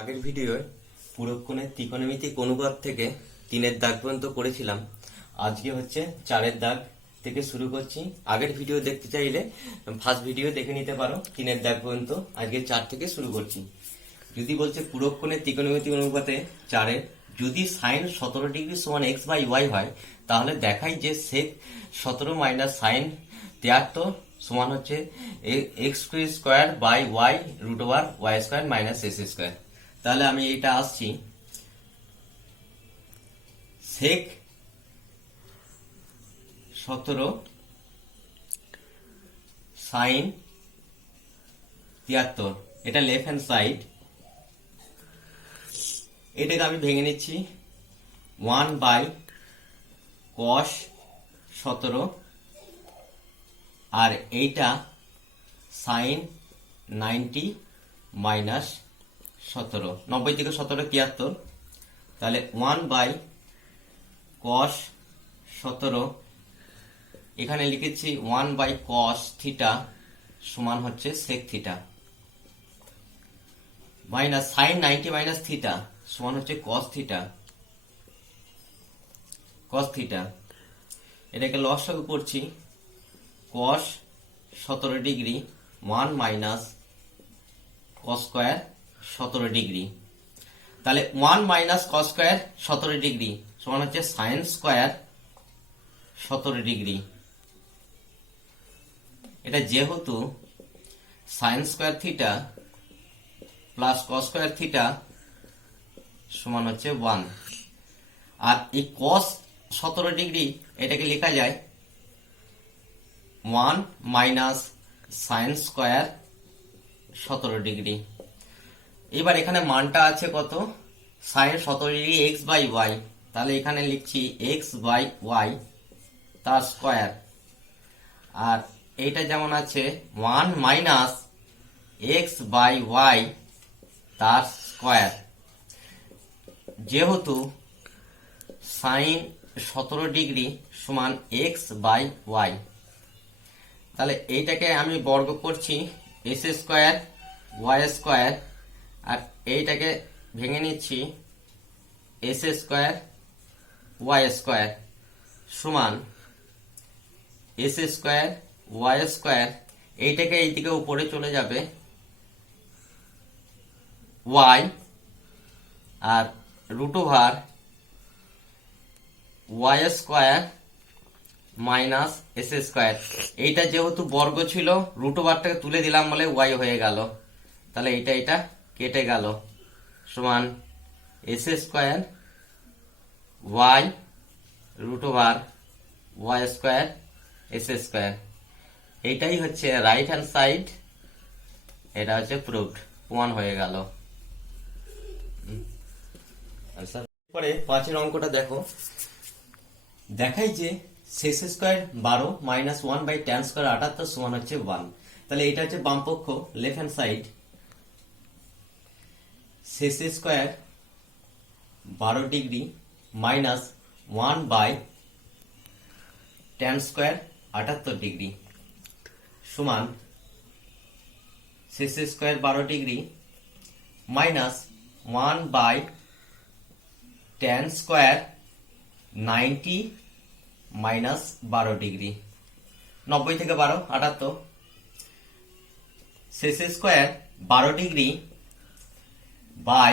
আগের ভিডিওয় পুরোক্ষণের ত্রিকোণমিতিক অনুপাত থেকে 3-এর দাগ পর্যন্ত করেছিলাম। আজকে হচ্ছে 4-এর দাগ থেকে শুরু করছি। আগের ভিডিও দেখতে চাইলে ফার্স্ট ভিডিও দেখে নিতে পারো। 3-এর দাগ পর্যন্ত আজকে 4 থেকে শুরু করছি। যদি বলছে পুরোক্ষণের ত্রিকোণমিতিক অনুপাতে 4-এর যদি সাইন 17 ডিগ্রি সমান এক্স বাই ওয়াই হয়, তাহলে দেখাই যে সেক 17 মাইনাস সাইন 73 সমান হচ্ছে x square by y root over y square minus s square. তাহলে আমি এটা আসছি সেক 17 সাইন 73, এটা লেফট হ্যান্ড সাইড। এটাকে আমি ভেঙে নিচ্ছি 1 বাই কস 17, আর এইটা সাইন 90 মাইনাস 17, 90 থেকে 17 73, তাহলে 1 বাই কস 17, এখানে লিখেছি 1 বাই কস থিটা সমান হচ্ছে sec theta, minus sine 90 minus theta সমান হচ্ছে কস থিটা, কস থিটা। এটাকে লসাগু করছি cos 17 degree 1 minus cos square 17 degree, তাহলে 1 মাইনাস কস স্কোয়ার 17 ডিগ্রি সমান হচ্ছে সাইন স্কোয়ার 17 ডিগ্রি। এটা যেহেতু sine square theta plus cos square theta সমান হচ্ছে 1, আর এই কস 17 ডিগ্রি এটাকে লেখা যায় 1 মাইনাস সাইন স্কোয়ার 17 ডিগ্রি। এবার এখানে মানটা আছে কত, sine 17 degree x by y, তাহলে এখানে লিখছি এক্স বাই ওয়াই তার স্কোয়ার, আর এইটা যেমন আছে 1 মাইনাস এক্স বাই ওয়াই তার স্কোয়ার। যেহেতু সাইন 17 ডিগ্রি সমান এক্স বাই ওয়াই, তাহলে এইটাকে আমি বর্গ করছি এস স্কোয়ার ওয়াই স্কোয়ার, আর এইটাকে ভেঙে নিচ্ছি এস স্কোয়ার ওয়াই স্কোয়ার সমান এস স্কোয়ার ওয়াই স্কোয়ার, এইটাকে এইদিকে উপরে চলে যাবে ওয়াই, আর root over y square minus s square. এইটা যেহেতু বর্গ ছিল রুট ওভারটাকে তুলে দিলাম বলে ওয়াই হয়ে গেল, তাহলে এটা কেটে গেল সমান s square y root over y square s square. এইটাই হচ্ছে রাইট হ্যান্ড সাইড, এটা হচ্ছে প্রুভড, প্রমাণ হয়ে গেল। পরে 5-এর অঙ্কটা দেখো, দেখাই যে sec square 12 minus 1 by tan square 78 সমান হচ্ছে 1। তাহলে এটা হচ্ছে বাম পক্ষ left hand side, sec square 12 degree minus 1 by tan square 78 degree সমান sec square 12 degree minus 1 by tan square 90 minus 12 degree, 90 থেকে 12 78, sec square 12 degree by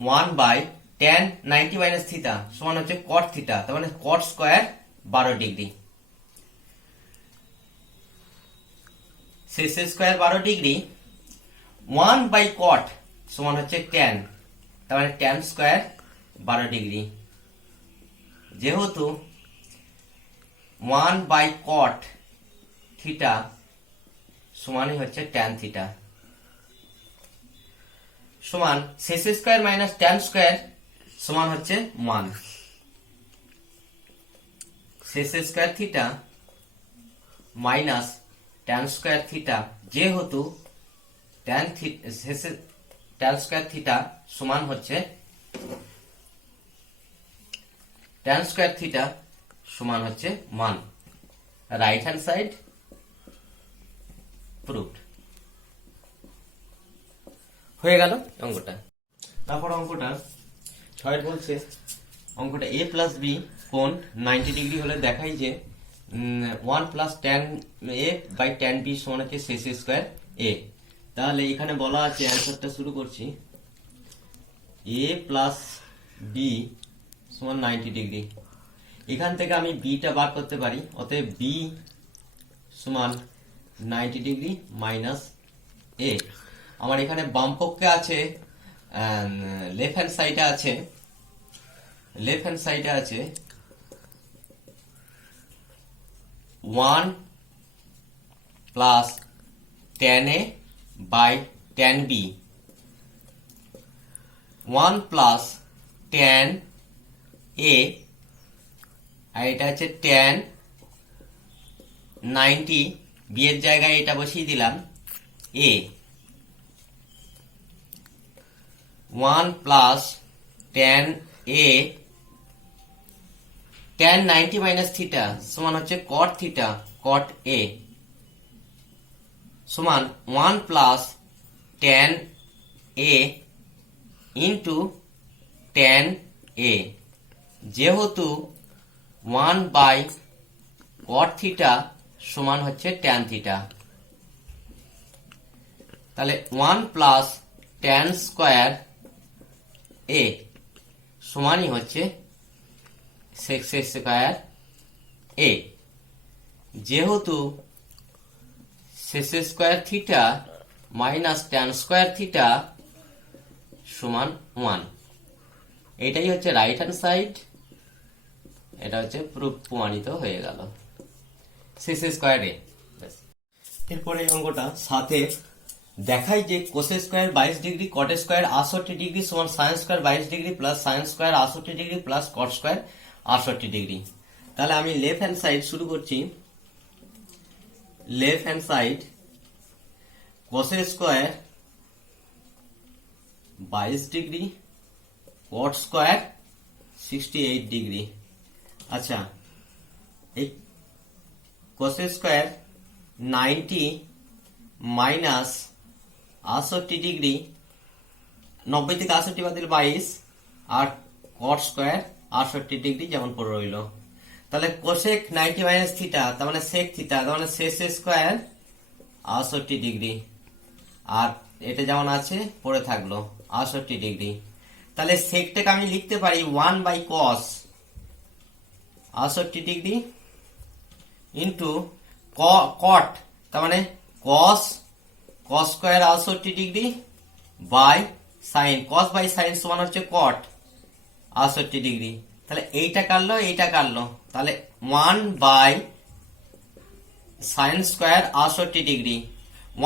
1 by tan 90 minus theta সমান হচ্ছে কট থিটা, তার মানে কট square 12 degree. Sec square 12 degree 1 by cot সমান হচ্ছে tan, তার মানে ট্যান স্কোয়ার 12 ডিগ্রি। যেহেতু 1 বাই কট থিটা সমানই হচ্ছে ট্যান থিটা সমান sec square minus tan square সমান হচ্ছে 1, sex square theta minus tan square theta, যেহেতু ট্যান স্কোয়ার থিটা সমান হচ্ছে ট্যান স্কোয়ার থিটা সমান হচ্ছে 1, রাইট হ্যান্ড সাইড প্রুভড হয়ে গেল অঙ্কটা। তারপর অঙ্কটা 6 বলছে, অঙ্কটা a প্লাস বি কোণ 90 ডিগ্রি হলে দেখাই যে 1 plus tan A by tan B সমান হচ্ছে সেক স্কোয়ার এ। তাহলে এখানে বলা আছে, অ্যান্সারটা শুরু করছি, a প্লাস বি সমান 90 ডিগ্রি। এখান থেকে আমি বিটা বার করতে পারি, অতএব বি সমান 90 ডিগ্রি মাইনাস এ। আমার এখানে বাম পক্ষে আছে, লেফট হ্যান্ড সাইডে আছে, লেফট হ্যান্ড সাইডে আছে 1 plus tan A by tan B, 1 plus tan A, আর এটা হচ্ছে ট্যান 90, বি এর জায়গায় এটা বসিয়ে দিলাম এ, 1 প্লাস ট্যান এ, ট্যান 90 মাইনাস থিটা সমান হচ্ছে কট থিটা, কট এ সমান 1 plus tan A into tan A. যেহেতু 1 বাই কট থিটা সমান হচ্ছে ট্যান থিটা, তাহলে 1 প্লাস ট্যান স্কোয়ার এ সমানই হচ্ছে সেক স্কোয়ার এ। যেহেতু sec square theta minus tan square theta সমান 1, এটাই হচ্ছে রাইট হ্যান্ড সাইড, এটা হচ্ছে প্রুফ, প্রমাণিত হয়ে গেল সেক স্কোয়ার এ। এরপরে এই অঙ্কটা সাথে দেখাই যে cos square 22 degree, cot square 68 degree সমান sine square 22 degree plus sine square 68 degree plus cot square 68 degree. তাহলে আমি লেফট হ্যান্ড সাইড শুরু করছি, left hand side cos square 22 degree, cot square 68 degree. আচ্ছা, এই কোস স্কোয়ার 90 মাইনাস 68 ডিগ্রি, 90 থেকে 68 বাতিল 22, আর কট square 68 degree যেমন পড়ে রইল। তাহলে কোসেক 90 মাইনাস থিটা, তার মানে সেক থিটা, তার মানে সেক স্কোয়ার 68 ডিগ্রি, আর এটা যেমন আছে পড়ে থাকলো 68 ডিগ্রি। তাহলে সেকটাকে আমি লিখতে পারি 1 by cos 68 degree into cot, তার মানে cos square 68 degree by sine, cos by sine সমান হচ্ছে কট 68 ডিগ্রি। তাহলে এইটা কাটলো, এইটা কাটলো, তাহলে 1 by sine square 68 degree,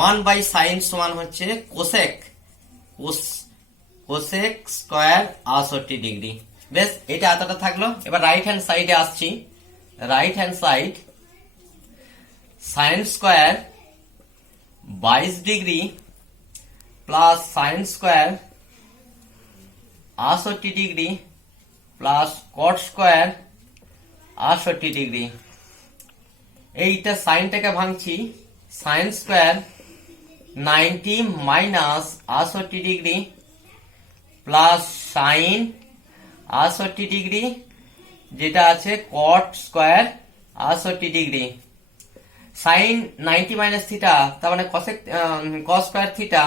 1 by sine সমান হচ্ছে কোসেক স্কোয়ার 68 ডিগ্রি। বেশ, এটা এতটা থাকলো। এবার রাইট হ্যান্ড সাইডে আসছি, right hand side sine square 22 degree plus sine square 68 degree plus cot square 68 degree. এইটা সাইনটাকে ভাঙছি, sine square 90 minus 68 degree plus sine 68 degree, যেটা আছে cot square 68 degree. Sine 90 minus theta, তার মানে cos square theta,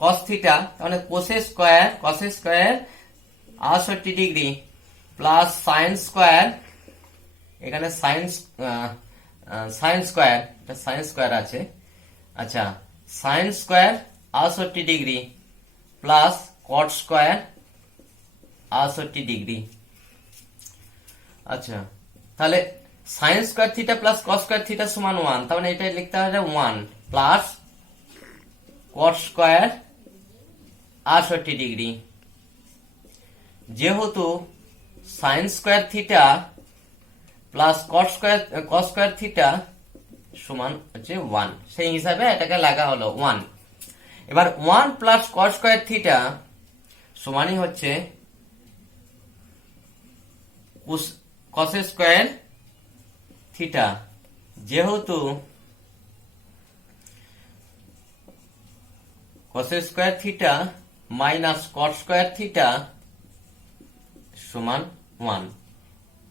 cos theta, তার মানে cosec square 68 degree plus sine square, এখানে সাইন স্কোয়ার, এটা সাইন স্কোয়ার আছে, আচ্ছা, sine square 68 degree plus cot square 68 degree. আচ্ছা, তাহলে sine square theta plus cos square theta সমান 1, তার মানে এটা লিখতে হবে 1 প্লাস কট স্কোয়ার 68 ডিগ্রি। যেহেতু sine square theta plus cos square theta সমান হচ্ছে 1, সেই হিসাবে এটাকে লাগা হলো 1। এবার 1 প্লাস কস স্কোয়ার থিটা সমানই হচ্ছে কস স্কোয়ার থিটা। যেহেতু কস square theta minus cot square theta সমান 1।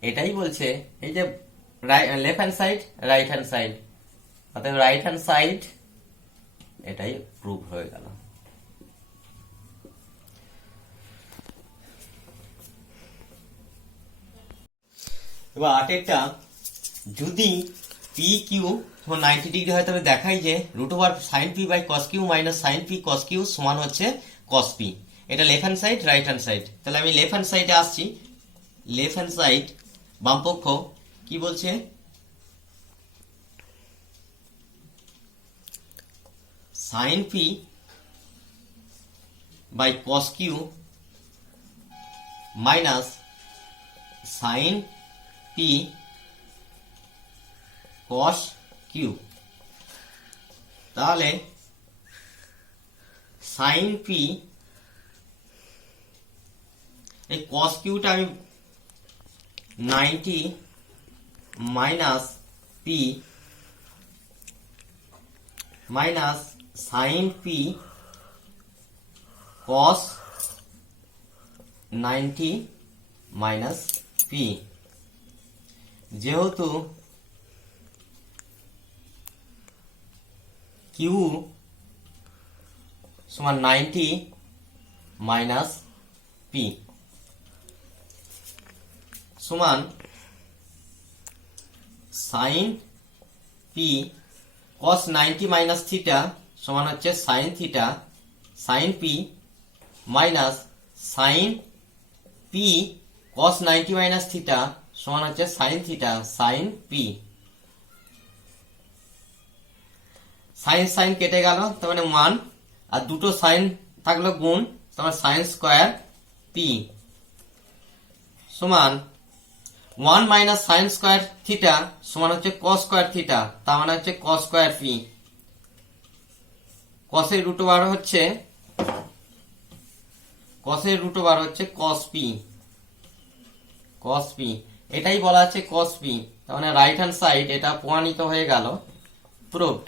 এটাই বলছে এই যে left hand side right hand side, অর্থাৎ রাইট হ্যান্ড সাইড এটাই প্রুভ হয়ে গেল। এবার 8 যদি পি কিউ 90 ডিগ্রি হয় তবে দেখাই যে root over sine P by cos Q minus sine P cos Q সমান হচ্ছে কস পি। এটা left hand side right hand side. তাহলে আমি লেফট হ্যান্ড সাইডে আসছি। লেফট হ্যান্ড সাইড বামপক্ষ কি বলছে, sine P by cos Q minus sine P cos Q. তাহলে সাইন পি, এই কস কিউটা আমি 90 minus P minus sine P cos 90 minus P. যেহেতু কিউ সমান 90 মাইনাস পি সমান sine P cos 90 minus theta সমান হচ্ছে sine theta sine P minus sine P cos 90 minus theta সমান হচ্ছে sine theta sine P. Sine sine কেটে গেল, তার মানে 1, আর দুটো সাইন থাকলো গুণ, তার মানে সাইন স্কোয়ার পি সমান 1 মাইনাস সাইন স্কোয়ার থিটা সমান হচ্ছে কস স্কোয়ার থিটা, তার মানে হচ্ছে কস স্কোয়ার পি। কসের রুট ওভার হচ্ছে কস পি, কস পি এটাই বলা আছে কস পি। তার মানে রাইট হ্যান্ড সাইড এটা প্রমাণিত হয়ে গেল, প্রুভড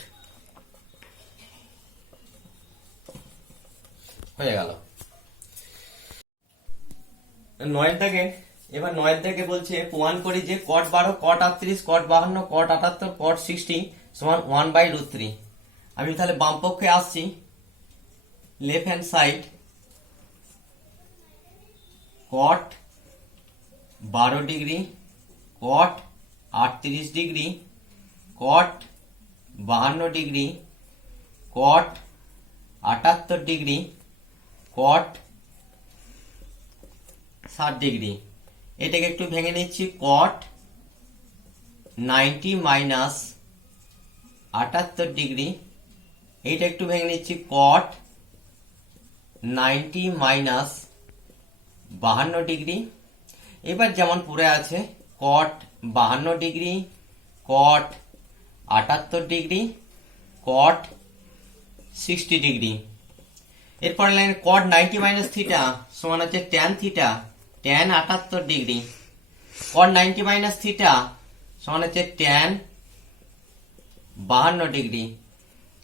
হয়ে গেল। 9 দাগে, এবার 9 দাগে বলছে প্রমাণ করি যে কট 12 কট 38 কট 52 কট 78 কট 60 সমান 1/√3। আমি তাহলে বাম পক্ষে আসছি। লেফট হ্যান্ড সাইড কট 12 ডিগ্রি কট 38 ডিগ্রি কট 52 ডিগ্রি কট 78 ডিগ্রি কট 60 ডিগ্রি। এটাকে একটু ভেঙে নিচ্ছি। কট 90 মাইনাস 78 ডিগ্রি, এইটা একটু ভেঙে নিচ্ছি। কট 90 মাইনাস 52 ডিগ্রি। এবার যেমন পড়ে আছে কট 52 ডিগ্রি কট 78 ডিগ্রি কট 60 ডিগ্রি। এরপর লাইন কট 90 মাইনাস থিটা সমান হচ্ছে ট্যান থিটা ট্যান 78 ডিগ্রি। কট 90 মাইনাস থিটা সমান হচ্ছে ট্যান 52 ডিগ্রি।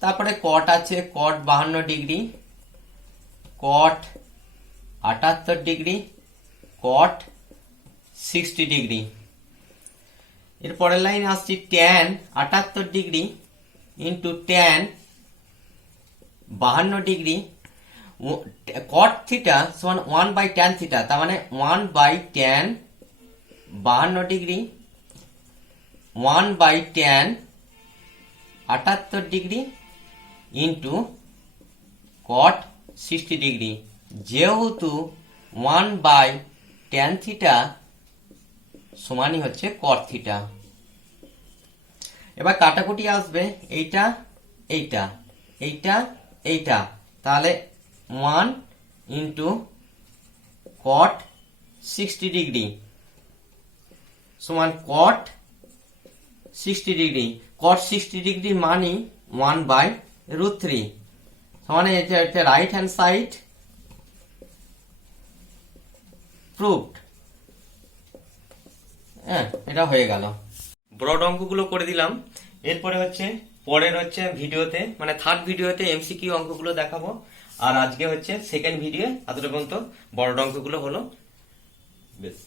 তারপরে কট আছে কট 52 ডিগ্রি কট 78 ডিগ্রি কট 60 ডিগ্রি। এরপরের লাইন আসছি tan 78 degree into tan 52 degree. কট থিটা সমান 1/tan থিটা, তার মানে 1/tan 52 degree 1/tan 78 degree into কট 60 ডিগ্রি। যেহেতু 1/tan থিটা সমানই হচ্ছে কট থিটা। এবার কাটাকুটি আসবে, এইটা এইটা এইটা এইটা, তাহলে 1 ইন্টু কট 60 ডিগ্রি সমান কট 60 ডিগ্রি। কট 60 ডিগ্রি মানি 1/√3 সমান এটা রাইট হ্যান্ড সাইড প্রুভড। হ্যাঁ, এটা হয়ে গেল। ব্রড অঙ্কগুলো করে দিলাম। এরপরে হচ্ছে পরের ভিডিওতে, মানে থার্ড ভিডিওতে এমসিকিউ অঙ্কগুলো দেখাবো। আর আজকে হচ্ছে সেকেন্ড ভিডিও এতটা পর্যন্ত বড় অঙ্কগুলো হলো। বেশ।